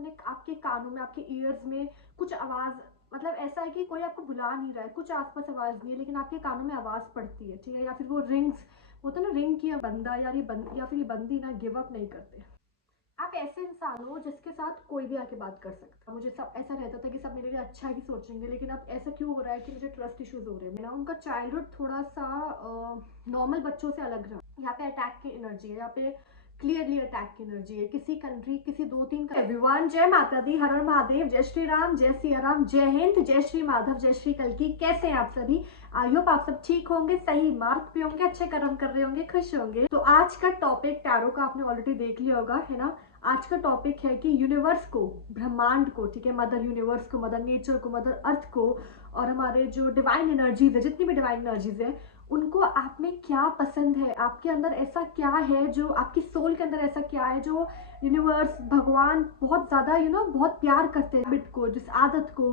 आपके कानों में, आपके ईयर्स में कुछ आवाज़, मतलब ऐसा है कि कोई आपको बुला नहीं रहा है, कुछ आसपास आवाज़ नहीं है, लेकिन आपके कानों में आवाज़ पड़ती है, ठीक है? या फिर वो रिंग्स होता है ना, रिंग की बंदा या फिर ये बंदी ना गिव अप नहीं करते। आप ऐसे इंसान हो जिसके साथ कोई भी आके बात कर सकता है। मुझे सब ऐसा रहता था कि सब मेरे लिए अच्छा ही सोचेंगे, लेकिन अब ऐसा क्यों हो रहा है कि मुझे ट्रस्ट इश्यूज हो रहे हैं। मेरा उनका चाइल्डहुड थोड़ा सा नॉर्मल बच्चों से अलग रहा। यहाँ पे अटैक की एनर्जी है, यहाँ पे क्लियरली अटैक की एनर्जी है। किसी कंट्री, किसी दो तीन एवरीवन, जय माता दी, हर हर महादेव, जय श्री राम, जय सिया राम, जय हिंद, जय श्री माधव, जय श्री कल्की। कैसे हैं आप सभी? आई होप आप सब ठीक होंगे, सही मार्ग पे होंगे, अच्छे कर्म कर रहे होंगे, खुश होंगे। तो आज का टॉपिक टैरो का आपने ऑलरेडी देख लिया होगा, है ना? आज का टॉपिक है कि यूनिवर्स को, ब्रह्मांड को, ठीक है, मदर यूनिवर्स को, मदर नेचर को, मदर अर्थ को, और हमारे जो डिवाइन एनर्जीज है, जितनी भी डिवाइन एनर्जीज है, उनको आप में क्या पसंद है। आपके अंदर ऐसा क्या है, जो आपकी सोल के अंदर ऐसा क्या है जो यूनिवर्स, भगवान बहुत ज्यादा बहुत प्यार करते हैं हैबिट को, जिस आदत को।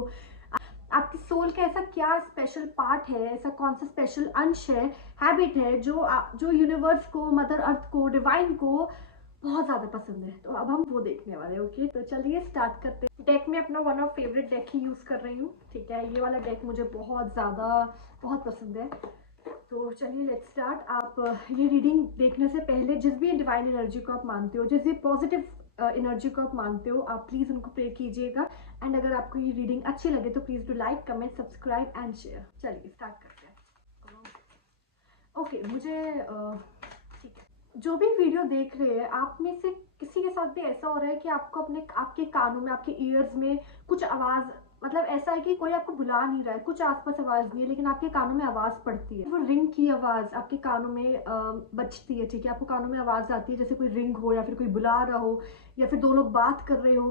आपकी सोल का ऐसा क्या स्पेशल पार्ट है, ऐसा कौन सा स्पेशल अंश है, हैबिट है, जो यूनिवर्स को, मदर अर्थ को, डिवाइन को बहुत ज्यादा पसंद है। तो अब हम वो देखने वाले हैं। ओके, तो चलिए स्टार्ट करते हैं। डेक में अपना one of favourite deck he use कर रही हूँ, ठीक है? ये वाला डेक मुझे बहुत पसंद है। तो चलिए लेट्स स्टार्ट। आप ये रीडिंग देखने से पहले जिस भी डिवाइन एनर्जी को आप मानते हो, जिस भी पॉजिटिव एनर्जी को आप मानते हो, आप प्लीज़ उनको प्रे कीजिएगा। एंड अगर आपको ये रीडिंग अच्छी लगे तो please do like, comment, subscribe and share. चलिए स्टार्ट करते हैं। ओके, मुझे ठीक है, जो भी वीडियो देख रहे हैं, आप में से किसी के साथ भी ऐसा हो रहा है कि आपको आपके कानों में, आपके ईयर्स में कुछ आवाज़, मतलब ऐसा है कि कोई आपको बुला नहीं रहा है, कुछ आसपास आवाज़ नहीं है, लेकिन आपके कानों में आवाज़ पड़ती है। वो रिंग की आवाज़ आपके कानों में बजती है, ठीक है? आपको कानों में आवाज़ आती है जैसे कोई रिंग हो, या फिर कोई बुला रहा हो, या फिर दो लोग बात कर रहे हो।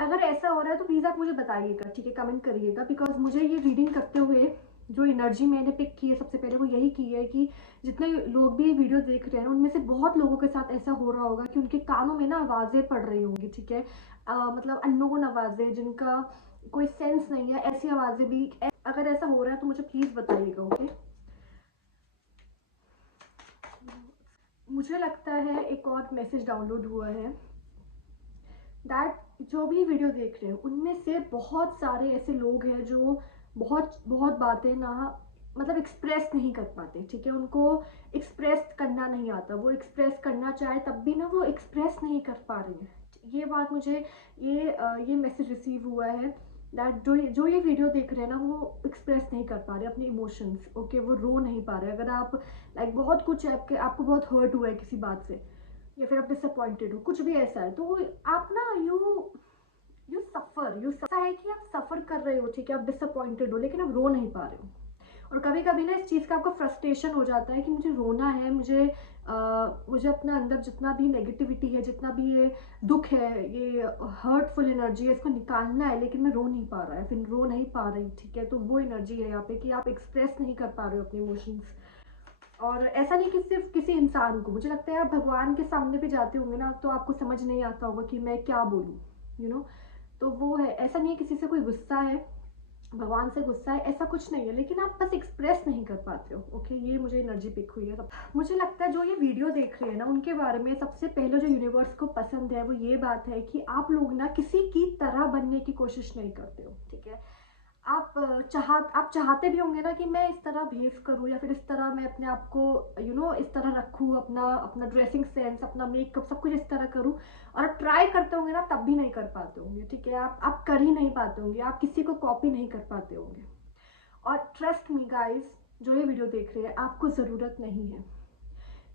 अगर ऐसा हो रहा है तो प्लीज़ आप मुझे बताइएगा, ठीक है? कमेंट करिएगा, बिकॉज मुझे ये रीडिंग करते हुए जो एनर्जी मैंने पिक की है सबसे पहले वो यही की है कि जितने लोग भी ये वीडियो देख रहे हैं उनमें से बहुत लोगों के साथ ऐसा हो रहा होगा कि उनके कानों में ना आवाज़ें पड़ रही होंगी, ठीक है? मतलब अननोन आवाज़ें, जिनका कोई सेंस नहीं है, ऐसी आवाज़ें भी। अगर ऐसा हो रहा है तो मुझे प्लीज़ बताइएगा। ओके, मुझे लगता है एक और मैसेज डाउनलोड हुआ है दैट जो भी वीडियो देख रहे हैं उनमें से बहुत सारे ऐसे लोग हैं जो बहुत बहुत बातें ना, मतलब एक्सप्रेस नहीं कर पाते, ठीक है? उनको एक्सप्रेस करना नहीं आता। वो एक्सप्रेस करना चाहे तब भी ना वो एक्सप्रेस नहीं कर पा रही हैं। ये बात मुझे, ये मैसेज रिसीव हुआ है दैट जो ये वीडियो देख रहे हैं ना वो एक्सप्रेस नहीं कर पा रहे अपने इमोशंस। ओके, वो रो नहीं पा रहे। अगर आप लाइक बहुत कुछ है, आपको बहुत हर्ट हुआ है किसी बात से, या फिर आप डिसअपॉइंटेड हो, कुछ भी ऐसा है, तो आप ना यू सफर है कि आप सफर कर रहे हो, ठीक है? आप डिसअपॉइंटेड हो लेकिन आप रो नहीं पा रहे हो। और कभी कभी ना इस चीज़ का आपको फ्रस्ट्रेशन हो जाता है कि मुझे रोना है, मुझे अपना अंदर जितना भी नेगेटिविटी है, जितना भी ये दुख है, ये हर्टफुल एनर्जी है, इसको निकालना है, लेकिन मैं रो नहीं पा रहा है, फिर रो नहीं पा रही, ठीक है? तो वो एनर्जी है यहाँ पे कि आप एक्सप्रेस नहीं कर पा रहे हो अपने इमोशंस। और ऐसा नहीं कि सिर्फ किसी इंसान को, मुझे लगता है आप भगवान के सामने भी जाते होंगे ना तो आपको समझ नहीं आता होगा कि मैं क्या बोलूँ, यू नो। तो वो है, ऐसा नहीं है किसी से कोई गुस्सा है, भगवान से गुस्सा है, ऐसा कुछ नहीं है, लेकिन आप बस एक्सप्रेस नहीं कर पाते हो। ओके, ये मुझे एनर्जी पिक हुई है। मुझे लगता है जो ये वीडियो देख रहे हैं ना उनके बारे में सबसे पहले जो यूनिवर्स को पसंद है वो ये बात है कि आप लोग ना किसी की तरह बनने की कोशिश नहीं करते हो, ठीक है? आप चाहते भी होंगे ना कि मैं इस तरह बिहेव करूँ, या फिर इस तरह मैं अपने आप को इस तरह रखूँ, अपना अपना ड्रेसिंग सेंस, अपना मेकअप, सब कुछ इस तरह करूँ। और आप ट्राई करते होंगे ना तब भी नहीं कर पाते होंगे, ठीक है? आप कर ही नहीं पाते होंगे, आप किसी को कॉपी नहीं कर पाते होंगे। और ट्रस्ट मी गाइस, जो ये वीडियो देख रहे हैं, आपको ज़रूरत नहीं है।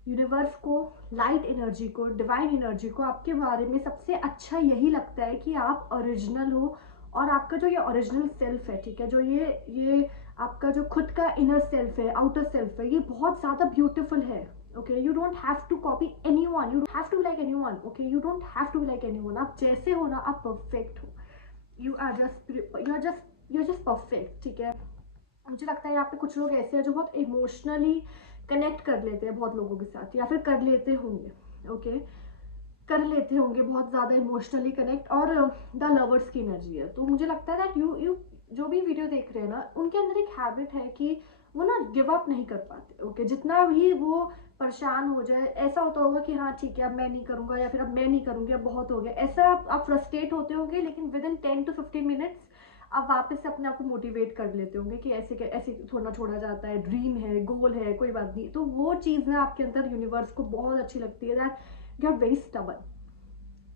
यूनिवर्स को, लाइट एनर्जी को, डिवाइन एनर्जी को आपके बारे में सबसे अच्छा यही लगता है कि आप ओरिजिनल हो। और आपका जो ये ओरिजिनल सेल्फ है, ठीक है, जो ये आपका जो खुद का इनर सेल्फ है, आउटर सेल्फ है, ये बहुत ज़्यादा ब्यूटीफुल है। Okay, you don't have to copy anyone, you have to be like anyone. Okay, you don't have to be like anyone. आप जैसे हो ना, आप परफेक्ट हो। यू आर जस्ट परफेक्ट, ठीक है? मुझे लगता है यहाँ पे कुछ लोग ऐसे हैं जो बहुत इमोशनली कनेक्ट कर लेते हैं बहुत लोगों के साथ, या फिर कर लेते होंगे। ओके, कर लेते होंगे बहुत ज़्यादा इमोशनली कनेक्ट, और द लवर्स की एनर्जी है। तो मुझे लगता है दैट यू यू जो भी वीडियो देख रहे हैं ना उनके अंदर एक हैबिट है कि वो ना गिव अप नहीं कर पाते। ओके, जितना भी वो परेशान हो जाए, ऐसा होता होगा कि हाँ ठीक है अब मैं नहीं करूँगा, या फिर अब मैं नहीं करूँगी, अब बहुत हो गया, ऐसा आप फ्रस्ट्रेट होते होंगे, लेकिन विद इन 10 to 15 मिनट्स आप वापस से अपने आप को मोटिवेट कर लेते होंगे कि ऐसे थोड़ा छोड़ा जाता है, ड्रीम है, गोल है, कोई बात नहीं। तो वो चीज़ ना आपके अंदर यूनिवर्स को बहुत अच्छी लगती है, that you are very stubborn.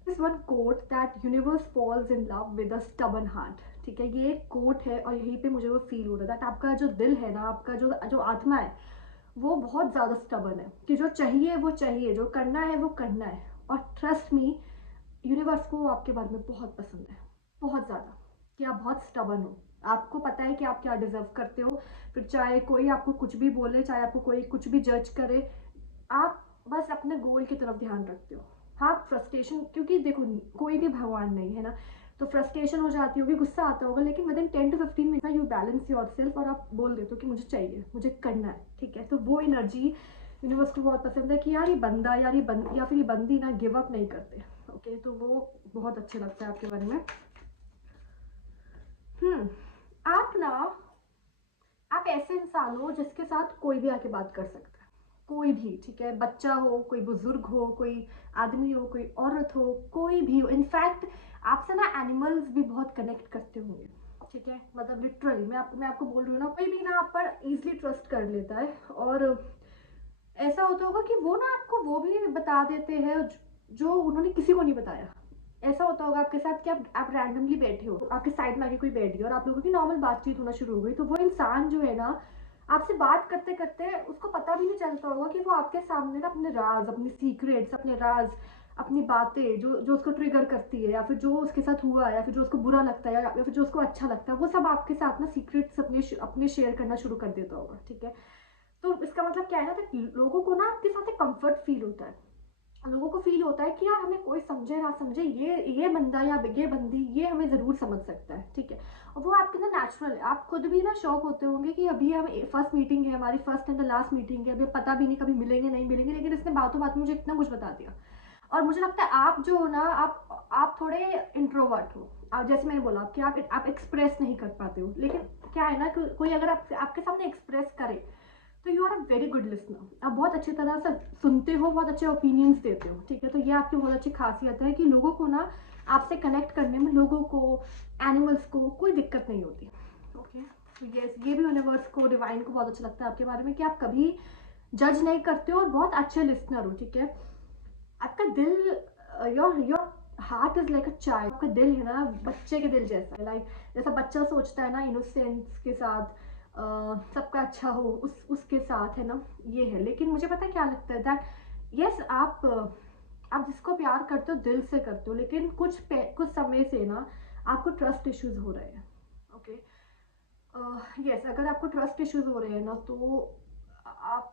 This one quote that universe falls in love with a stubborn heart. ठीक है, ये एक कोट है और यहीं पे मुझे वो फील हो रहा है दैट आपका जो दिल है ना, आपका जो जो आत्मा है, वो बहुत ज़्यादा स्टबन है कि जो चाहिए वो चाहिए, जो करना है वो करना है। और ट्रस्ट मी, यूनिवर्स को आपके बारे में बहुत पसंद है, बहुत ज़्यादा, कि आप बहुत स्टबन हो। आपको पता है कि आप क्या डिजर्व करते हो, फिर चाहे कोई आपको कुछ भी बोले, चाहे आपको कोई कुछ भी जज करे, आप बस अपने गोल की तरफ ध्यान रखते हो। हाँ, फ्रस्ट्रेशन, क्योंकि देखो कोई भी भगवान नहीं है ना, तो फ्रस्ट्रेशन हो जाती होगी, गुस्सा आता होगा, लेकिन with in 10 to 15 minute you balance your self और आप बोल देते हो कि मुझे चाहिए, मुझे करना है। ठीक है, तो वो एनर्जी यूनिवर्स को बहुत पसंद है कि यार ये बंदा, यार ये बंद या फिर ये बंदी ना गिव अप नहीं करते। ओके, तो वो बहुत अच्छे लगता है आपके बारे में। आप ना, आप ऐसे इंसान हो जिसके साथ कोई भी आके बात कर सकता है, कोई भी। ठीक है, बच्चा हो, कोई बुजुर्ग हो, कोई आदमी हो, कोई औरत हो, कोई भी हो। इनफैक्ट आपसे ना एनिमल्स भी बहुत कनेक्ट करते होंगे। ठीक है, मतलब लिटरली मैं आपको बोल रही हूँ ना, कोई भी ना आप पर इजीली ट्रस्ट कर लेता है। और ऐसा होता होगा कि वो ना आपको वो भी बता देते हैं जो उन्होंने किसी को नहीं बताया। ऐसा होता होगा आपके साथ कि आप रैंडमली बैठे हो, आपके साइड में आके कोई बैठ गया और आप लोगों की नॉर्मल बातचीत होना शुरू हो गई, तो वो इंसान जो है ना, आपसे बात करते करते उसको पता भी नहीं चलता होगा कि वो आपके सामने ना अपने राज, अपने सीक्रेट्स, अपने राज, अपनी बातें जो जो उसको ट्रिगर करती है, या फिर जो उसके साथ हुआ है, या फिर जो उसको बुरा लगता है, या फिर जो उसको अच्छा लगता है, वो सब आपके साथ ना सीक्रेट्स अपने अपने शेयर करना शुरू कर देता होगा। ठीक है, तो इसका मतलब क्या है ना कि लोगों को ना आपके साथ एक कंफर्ट फील होता है। लोगों को फील होता है कि यार हमें कोई समझे ना समझे, ये बंदा या ये बंदी ये हमें ज़रूर समझ सकता है। ठीक है, और वो आपके ना नेचुरल है। आप खुद भी ना शौक होते होंगे कि अभी हम फर्स्ट मीटिंग है हमारी, first and the last meeting है, अभी पता भी नहीं कभी मिलेंगे नहीं मिलेंगे, लेकिन इसने बातों बात में मुझे इतना कुछ बता दिया। और मुझे लगता है आप जो हो ना, आप थोड़े इंट्रोवर्ट हो। आप जैसे मैंने बोला कि आप एक्सप्रेस नहीं कर पाते हो, लेकिन क्या है ना कि कोई अगर आपके सामने एक्सप्रेस करे, तो you are a very good listener. आप बहुत अच्छी तरह से सुनते हो, बहुत अच्छे ओपिनियंस देते हो। ठीक है, तो ये आपकी बहुत अच्छी खासियत है कि लोगों को ना आपसे कनेक्ट करने में, लोगों को, एनिमल्स को कोई दिक्कत नहीं होती। ओके, तो ये भी यूनिवर्स को, डिवाइन को बहुत अच्छा लगता है आपके बारे में कि आप कभी जज नहीं करते हो और बहुत अच्छे लिसनर हो। ठीक है, आपका दिल, your your heart is like a child. आपका दिल है ना बच्चे के दिल जैसा है, लाइक जैसा बच्चा सोचता है ना इनोसेंस के साथ, सबका अच्छा हो, उसके साथ है ना, ये है। लेकिन मुझे पता है क्या लगता है दैट यस, आप जिसको प्यार करते हो दिल से करते हो, लेकिन कुछ समय से ना आपको ट्रस्ट इश्यूज हो रहे हैं। ओके, यस, अगर आपको ट्रस्ट इश्यूज हो रहे हैं ना, तो आप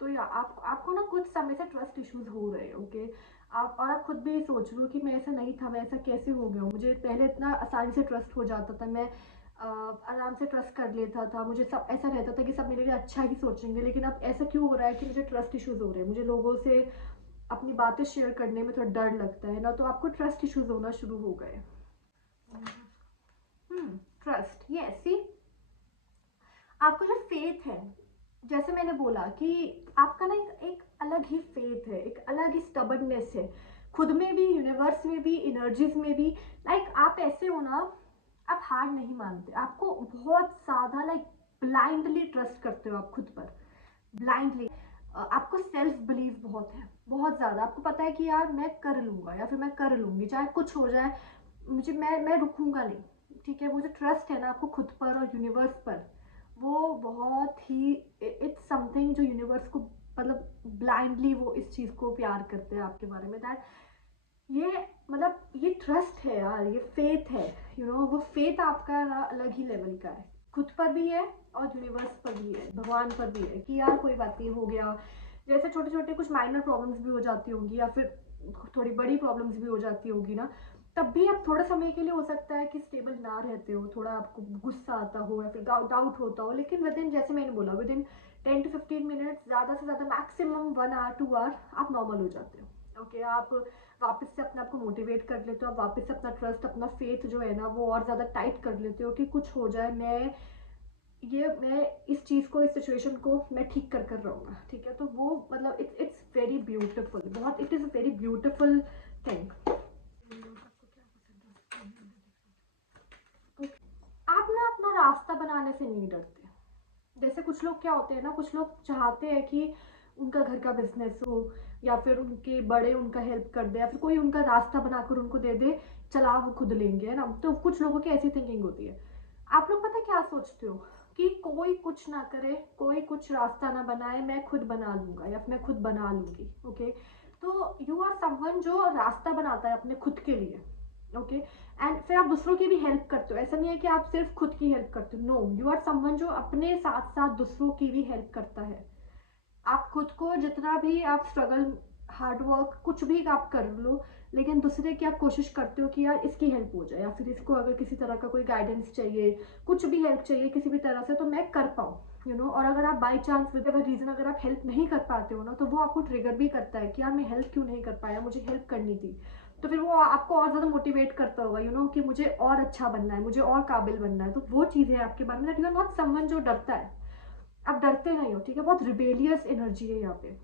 तो या आपको ना कुछ समय से ट्रस्ट इश्यूज हो रहे हैं। ओके, आप खुद भी सोच लो कि मैं ऐसा नहीं था, मैं ऐसा कैसे हो गया हूँ, मुझे पहले इतना आसानी से ट्रस्ट हो जाता था, मैं आराम से ट्रस्ट कर लेता था, मुझे सब ऐसा रहता था कि सब मेरे लिए अच्छा ही सोचेंगे, लेकिन अब ऐसा क्यों हो रहा है कि मुझे ट्रस्ट इश्यूज हो रहे हैं, मुझे लोगों से अपनी बातें शेयर करने में थोड़ा डर लगता है ना, तो आपको ट्रस्ट इश्यूज होना शुरू हो गए। ट्रस्ट, यस, सी, आपका जो फेथ है, जैसे मैंने बोला कि आपका ना एक अलग ही फेथ है, एक अलग ही स्टबर्डनेस है, खुद में भी, यूनिवर्स में भी, एनर्जीज में भी। लाइक आप ऐसे हो ना, आप हार नहीं मानते, आपको बहुत ज़्यादा लाइक ब्लाइंडली ट्रस्ट करते हो आप खुद पर, ब्लाइंडली। आपको सेल्फ बिलीव बहुत है, बहुत ज़्यादा। आपको पता है कि यार मैं कर लूँगा या फिर मैं कर लूँगी, चाहे कुछ हो जाए, मुझे मैं रुकूंगा नहीं। ठीक है, वो जो ट्रस्ट है ना आपको खुद पर और यूनिवर्स पर, वो बहुत ही, इट्स समथिंग जो यूनिवर्स को, मतलब ब्लाइंडली वो इस चीज़ को प्यार करते हैं आपके बारे में, दैट ये, मतलब ये ट्रस्ट है यार, ये फेथ है, वो फेथ आपका ना अलग ही लेवल का है, खुद पर भी है और यूनिवर्स पर भी है, भगवान पर भी है, कि यार कोई बात नहीं, हो गया। जैसे छोटे छोटे कुछ माइनर प्रॉब्लम्स भी हो जाती होंगी, या फिर थोड़ी बड़ी प्रॉब्लम्स भी हो जाती होगी ना, तब भी आप थोड़ा समय के लिए हो सकता है कि स्टेबल ना रहते हो, थोड़ा आपको गुस्सा आता हो या फिर डाउट होता हो, लेकिन विद इन, जैसे मैंने बोला, विद इन 10 to 15 मिनट्स, ज़्यादा से ज़्यादा मैक्सिमम 1 आवर 2 आवर, आप नॉर्मल हो जाते हो। ओके, आप वापस से अपने आप को मोटिवेट कर लेते हो, आप वापस से अपना ट्रस्ट, अपना फेथ जो है ना, वो और ज़्यादा टाइट कर लेते हो कि कुछ हो जाए, मैं ये मैं इस चीज़ को, इस सिचुएशन को मैं ठीक कर कर रहूँगा, ठीक है। तो वो मतलब इट्स वेरी ब्यूटीफुल, बहुत, it is a very beautiful thing. आप ना अपना रास्ता बनाने से नहीं डरते। जैसे कुछ लोग क्या होते हैं ना, कुछ लोग चाहते हैं कि उनका घर का बिजनेस हो, या फिर उनके बड़े उनका हेल्प कर दे, या फिर कोई उनका रास्ता बनाकर उनको दे दे, चला वो खुद लेंगे, है ना। तो कुछ लोगों की ऐसी थिंकिंग होती है। आप लोग पता है क्या सोचते हो कि कोई कुछ ना करे, कोई कुछ रास्ता ना बनाए, मैं खुद बना लूंगा या फिर मैं खुद बना लूंगी, ओके। तो यू आर समवन जो रास्ता बनाता है अपने खुद के लिए, ओके। एंड फिर आप दूसरों की भी हेल्प करते हो। ऐसा नहीं है कि आप सिर्फ खुद की हेल्प करते हो, नो, यू आर समवन जो अपने साथ साथ दूसरों की भी हेल्प करता है। आप खुद को जितना भी आप स्ट्रगल, हार्ड वर्क, कुछ भी आप कर लो, लेकिन दूसरे की आप कोशिश करते हो कि यार इसकी हेल्प हो जाए, या फिर इसको अगर किसी तरह का कोई गाइडेंस चाहिए, कुछ भी हेल्प चाहिए किसी भी तरह से, तो मैं कर पाऊँ, यू नो। और अगर आप by chance with ever reason अगर आप हेल्प नहीं कर पाते हो ना, तो वो आपको ट्रिगर भी करता है कि यार मैं हेल्प क्यों नहीं कर पाया, मुझे हेल्प करनी थी। तो फिर वो आपको और ज़्यादा मोटिवेट करता होगा, यू नो, कि मुझे और अच्छा बनना है, मुझे और काबिल बनना है। तो वो चीज़ है आपके बारे में, that you are not someone जो डरता है। आप डरते नहीं हो, ठीक है। बहुत रिबेलियस एनर्जी है यहाँ पे।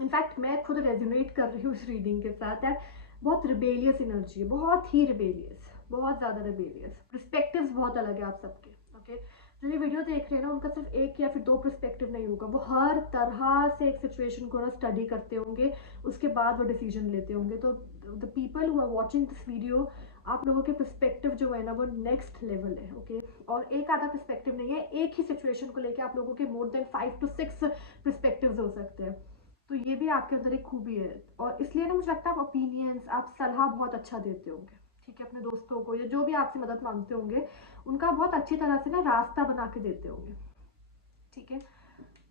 इनफैक्ट मैं खुद रेजोनेट कर रही हूँ इस रीडिंग के साथ, दैट बहुत रिबेलियस एनर्जी है, बहुत ही रिबेलियस, बहुत ज़्यादा रिबेलियस। पर्सपेक्टिव्स बहुत अलग है आप सबके, ओके। जो ये वीडियो देख रहे हैं ना, उनका सिर्फ एक या फिर दो पर्सपेक्टिव नहीं होगा, वो हर तरह से एक सिचुएशन को ना स्टडी करते होंगे, उसके बाद वो डिसीजन लेते होंगे। तो the people who are watching this video, आप लोगों के पर्सपेक्टिव जो है ना वो नेक्स्ट लेवल है, ओके। और एक आधा पर्सपेक्टिव नहीं है, एक ही सिचुएशन को लेके आप लोगों के मोर देन 5 to 6 पर्सपेक्टिव्स हो सकते हैं। तो ये भी आपके अंदर एक खूबी है, और इसलिए ना मुझे लगता है आप ओपिनियंस, आप सलाह बहुत अच्छा देते होंगे, ठीक है, अपने दोस्तों को या जो भी आपसे मदद मांगते होंगे, उनका बहुत अच्छी तरह से ना रास्ता बना के देते होंगे, ठीक है।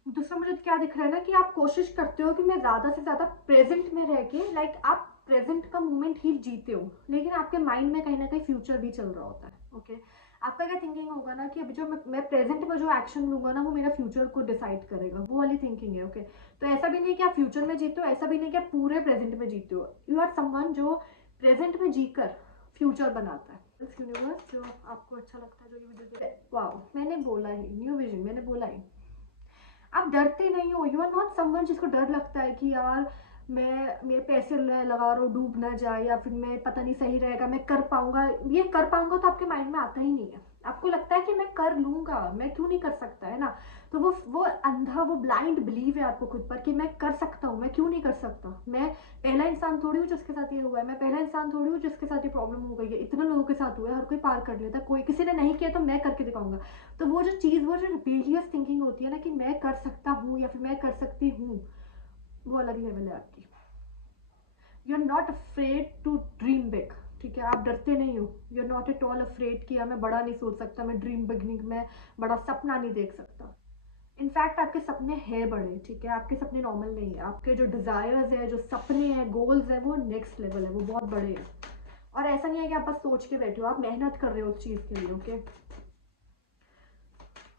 दूसरा मुझे क्या दिख रहा है ना, कि आप कोशिश करते हो कि मैं ज़्यादा से ज़्यादा प्रेजेंट में रह के, लाइक आप प्रेजेंट का मोमेंट ही जीते हो, लेकिन आपके माइंड में कहीं ना कहीं फ्यूचर भी चल रहा होता है, ओके। आपका क्या थिंकिंग होगा ना कि अभी जो मैं प्रेजेंट में जो एक्शन लूंगा ना, वो मेरा फ्यूचर को डिसाइड करेगा, वो वाली थिंकिंग है, ओके। तो ऐसा भी नहीं कि आप फ्यूचर में जीते हो, ऐसा भी नहीं कि आप पूरे प्रेजेंट में जीते हो। यू आर समवन जो प्रेजेंट में जीकर फ्यूचर बनाता है। इस यूनिवर्स जो आपको अच्छा लगता है, जो ये वीडियो, वाओ, मैंने बोला ही न्यू विजन, मैंने बोला ही। आप डरते नहीं हो, यू आर नॉट समवन जिसको डर लगता है कि यार मैं, मेरे पैसे लगा रहा हूँ, डूब ना जाए, या फिर मैं पता नहीं सही रहेगा, मैं कर पाऊंगा। ये कर पाऊंगा तो आपके माइंड में आता ही नहीं है। आपको लगता है कि मैं कर लूंगा, मैं क्यों नहीं कर सकता, है ना। तो वो अंधा, वो ब्लाइंड बिलीव है आपको खुद पर कि मैं कर सकता हूँ, मैं क्यों नहीं कर सकता। मैं पहला इंसान थोड़ी हूँ जिसके साथ ये हुआ है, मैं पहला इंसान थोड़ी हूँ जिसके साथ ये प्रॉब्लम हो गई है, इतने लोगों के साथ हुआ है, हर कोई पार कर लेता है, कोई किसी ने नहीं किया तो मैं करके दिखाऊंगा। तो वो जो चीज़, वो जो रिबेलियस थिंकिंग होती है ना कि मैं कर सकता हूँ या फिर मैं कर सकती हूँ, वो अलग लेवल है आपकी। You are not afraid to dream big, ठीक है। आप डरते नहीं हो, you are not at all afraid कि मैं बड़ा नहीं सोच सकता, मैं ड्रीम बिगनिंग में बड़ा सपना नहीं देख सकता। इनफैक्ट आपके सपने हैं बड़े, ठीक है। आपके सपने नॉर्मल नहीं है, आपके जो डिजायर्स है, जो सपने हैं, गोल्स है, वो नेक्स्ट लेवल है, वो बहुत बड़े हैं। और ऐसा नहीं है कि आप बस सोच के बैठे हो, आप मेहनत कर रहे हो उस चीज़ के लिए, ओके।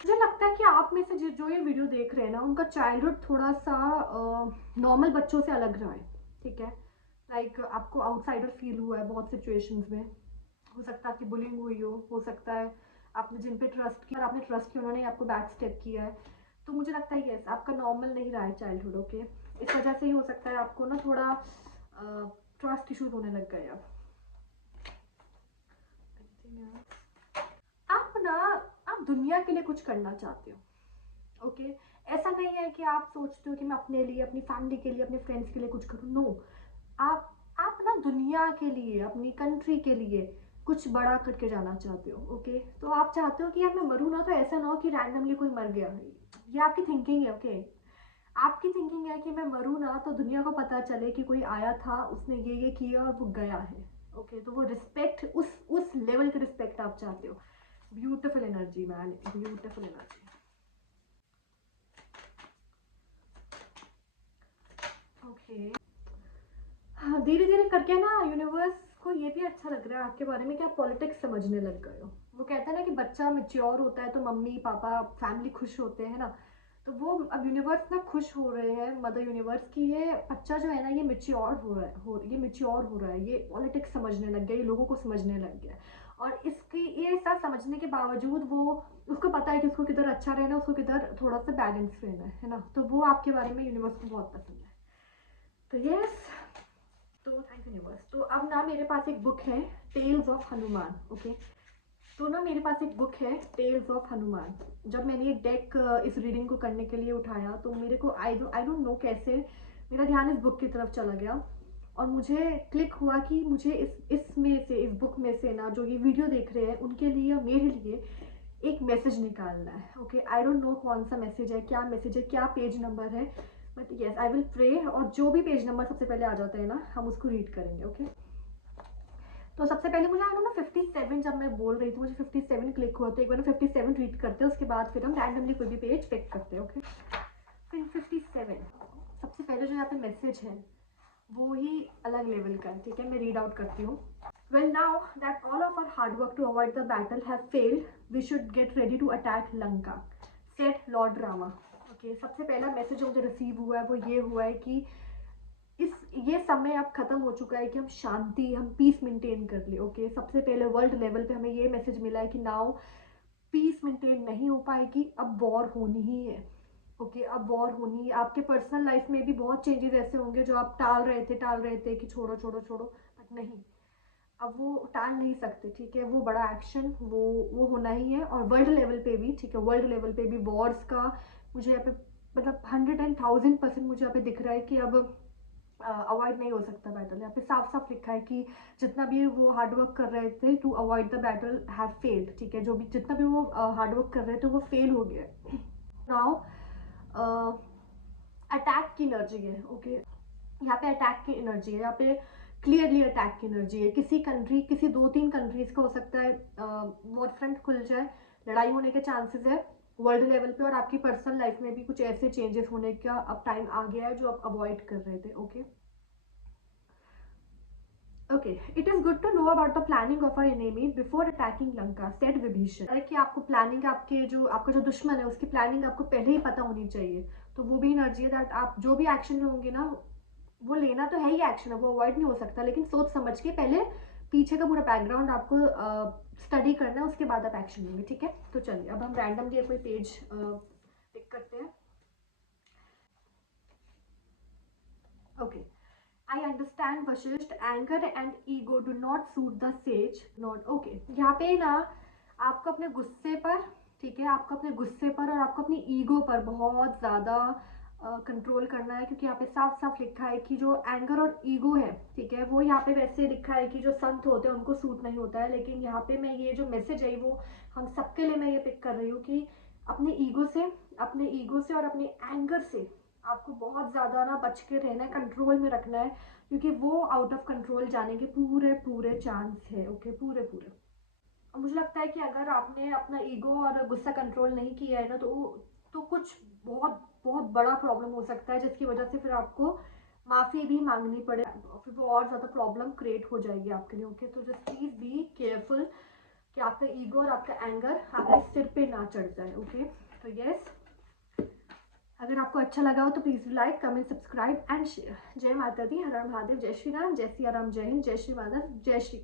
मुझे लगता है कि आप में से जो ये वीडियो देख रहे हैं ना, उनका चाइल्डहुड थोड़ा सा नॉर्मल बच्चों से अलग रहा है, ठीक है। लाइक आपको आउटसाइडर फील हुआ है बहुत सिचुएशंस में। हो सकता है आपकी बुलिंग हुई हो सकता है आपने जिन पे ट्रस्ट किया, और आपने ट्रस्ट किया, उन्होंने आपको बैक स्टेप किया है। तो मुझे लगता है यस, आपका नॉर्मल नहीं रहा है चाइल्डहुड, ओके। इस वजह से ही हो सकता है आपको ना थोड़ा ट्रस्ट इश्यूज होने लग गए अब। आप ना, आप दुनिया के लिए कुछ करना चाहते हो, ओके। ऐसा नहीं है कि आप सोचते हो कि मैं अपने लिए, अपनी फैमिली के लिए, अपने फ्रेंड्स के लिए कुछ करूँ, नो। आप ना दुनिया के लिए, अपनी कंट्री के लिए कुछ बड़ा करके जाना चाहते हो, ओके। तो आप चाहते हो कि यार मैं मरूँ ना तो ऐसा ना हो कि रैंडमली कोई मर गया। ये आपकी थिंकिंग है, ओके। आपकी थिंकिंग है कि मैं मरूँ ना तो दुनिया को पता चले कि कोई आया था, उसने ये किया और वो गया है, ओके। तो वो रिस्पेक्ट, उस लेवल की रिस्पेक्ट आप चाहते हो। Beautiful energy man, beautiful energy, okay. हाँ, धीरे धीरे करके ना यूनिवर्स को ये भी अच्छा लग रहा है आपके बारे में कि आप पॉलिटिक्स समझने लग गए हो। वो कहते हैं ना कि बच्चा मेच्योर होता है तो मम्मी पापा फैमिली खुश होते हैं ना। तो वो अब यूनिवर्स ना खुश हो रहे हैं, मदर यूनिवर्स की, ये बच्चा जो है ना ये मेच्योर हो रहा है, ये मेच्योर हो रहा है, ये पॉलिटिक्स समझने लग गया, ये लोगों को समझने लग गया है। और इसकी ये सब समझने के बावजूद वो उसको पता है कि उसको किधर अच्छा रहना है, उसको किधर थोड़ा सा बैलेंस रहना है ना। तो वो आपके बारे में यूनिवर्स को बहुत पसंद है। तो यस, तो थैंक यू यूनिवर्स। तो अब ना मेरे पास एक बुक है, टेल्स ऑफ हनुमान। ओके, तो ना मेरे पास एक बुक है, टेल्स ऑफ हनुमान। जब मैंने ये डेक इस रीडिंग को करने के लिए उठाया तो मेरे को आई डोंट नो कैसे मेरा ध्यान इस बुक की तरफ चला गया और मुझे क्लिक हुआ कि मुझे इसमें से, इस बुक में से ना, जो ये वीडियो देख रहे हैं उनके लिए, मेरे लिए एक मैसेज निकालना है। ओके, आई डोंट नो कौन सा मैसेज है, क्या मैसेज है, क्या पेज नंबर है, but yes I will pray, और जो भी पेज नंबर सबसे पहले आ जाता है ना, हम उसको रीड करेंगे। ओके, तो सबसे पहले मुझे ना 57, जब मैं बोल रही थी मुझे 57 क्लिक हुआ, तो एक बार 57 रीड करते हैं, उसके बाद फिर हम रैंडमली कोई भी पेज पिक करते हैं। ओके, फिर 57 सबसे पहले जो यहाँ पे मैसेज है वो ही अलग लेवल का है। ठीक है, मैं रीड आउट करती हूँ। Well, now that all of our hard work to avoid the battle have failed, we should get ready to attack Lanka, said Lord Rama. Okay, सबसे पहला मैसेज जो मुझे रिसीव हुआ है वो ये हुआ है कि ये समय अब खत्म हो चुका है कि हम शांति, हम पीस मेंटेन कर ले। ओके, सबसे पहले वर्ल्ड लेवल पे हमें ये मैसेज मिला है कि नाउ पीस मेंटेन नहीं हो पाएगी, अब वॉर होनी ही है। ओके, अब वॉर होनी है। आपके पर्सनल लाइफ में भी बहुत चेंजेस ऐसे होंगे जो आप टाल रहे थे कि छोड़ो छोड़ो छोड़ो, बट नहीं, अब वो टाल नहीं सकते। ठीक है, वो बड़ा एक्शन वो होना ही है। और वर्ल्ड लेवल पे भी, ठीक है, वर्ल्ड लेवल पे भी वॉर्स का मुझे यहाँ पे मतलब 100,000% मुझे यहाँ पे दिख रहा है कि अब अवॉइड नहीं हो सकता बैटल। यहाँ पे साफ साफ लिखा है कि जितना भी वो हार्डवर्क कर रहे थे to avoid the battle have failed. ठीक है, जो भी जितना भी वो हार्डवर्क कर रहे थे वो फेल हो गया। नाउ अटैक की एनर्जी है। ओके, यहाँ पे अटैक की एनर्जी है, यहाँ पे क्लियरली अटैक की एनर्जी है। किसी कंट्री, किसी 2-3 कंट्रीज का हो सकता है वॉर फ्रंट खुल जाए, लड़ाई होने के चांसेस है वर्ल्ड लेवल पे, और आपकी पर्सनल लाइफ में भी कुछ ऐसे चेंजेस होने का अब टाइम आ गया है जो आप अवॉइड कर रहे थे। Okay, okay, it is good to know about the planning of our enemy before attacking Lanka, said Vibhishan. कि आपको प्लानिंग, आपका जो दुश्मन है उसकी प्लानिंग आपको पहले ही पता होनी चाहिए। तो वो भी एनर्जी है दैट आप जो भी एक्शन होंगे ना, वो लेना तो है ही एक्शन है, वो अवॉइड नहीं हो सकता, लेकिन सोच समझ के पहले पीछे का पूरा बैकग्राउंड आपको स्टडी करना है, उसके बाद आप एक्शन लेंगे। ठीक है, तो चलिए अब हम रैंडमली कोई पेज पिक करते हैं। Okay, I understand Vashisht, anger and ego do not suit the sage. Not okay. यहाँ पे ना आपको अपने गुस्से पर, ठीक है, आपको अपने गुस्से पर और आपको अपनी ईगो पर बहुत ज़्यादा कंट्रोल करना है, क्योंकि यहाँ पे साफ साफ लिखा है कि जो एंगर और ईगो है, ठीक है, वो यहाँ पे वैसे लिखा है कि जो संत होते हैं उनको सूट नहीं होता है, लेकिन यहाँ पे मैं ये जो मैसेज है वो हम सबके लिए मैं ये पिक कर रही हूँ कि अपने ईगो से और अपने एंगर से आपको बहुत ज़्यादा ना बच के रहना है, कंट्रोल में रखना है, क्योंकि वो आउट ऑफ कंट्रोल जाने के पूरे पूरे चांस है। ओके, पूरे पूरे। और मुझे लगता है कि अगर आपने अपना ईगो और गुस्सा कंट्रोल नहीं किया है ना, तो कुछ बहुत बहुत बड़ा प्रॉब्लम हो सकता है, जिसकी वजह से फिर आपको माफ़ी भी मांगनी पड़े, फिर वो और ज़्यादा प्रॉब्लम क्रिएट हो जाएगी आपके लिए। ओके, तो जस्ट प्लीज़ बी केयरफुल कि आपका ईगो और आपका एंगर आपके सिर पे ना चढ़ जाए। ओके, तो यस, अगर आपको अच्छा लगा हो तो please like, comment, subscribe and share. जय माता दी, हर हर महादेव, जय श्री राम, जय सिया राम, जय हिंद, जय श्री माधव, जय श्री।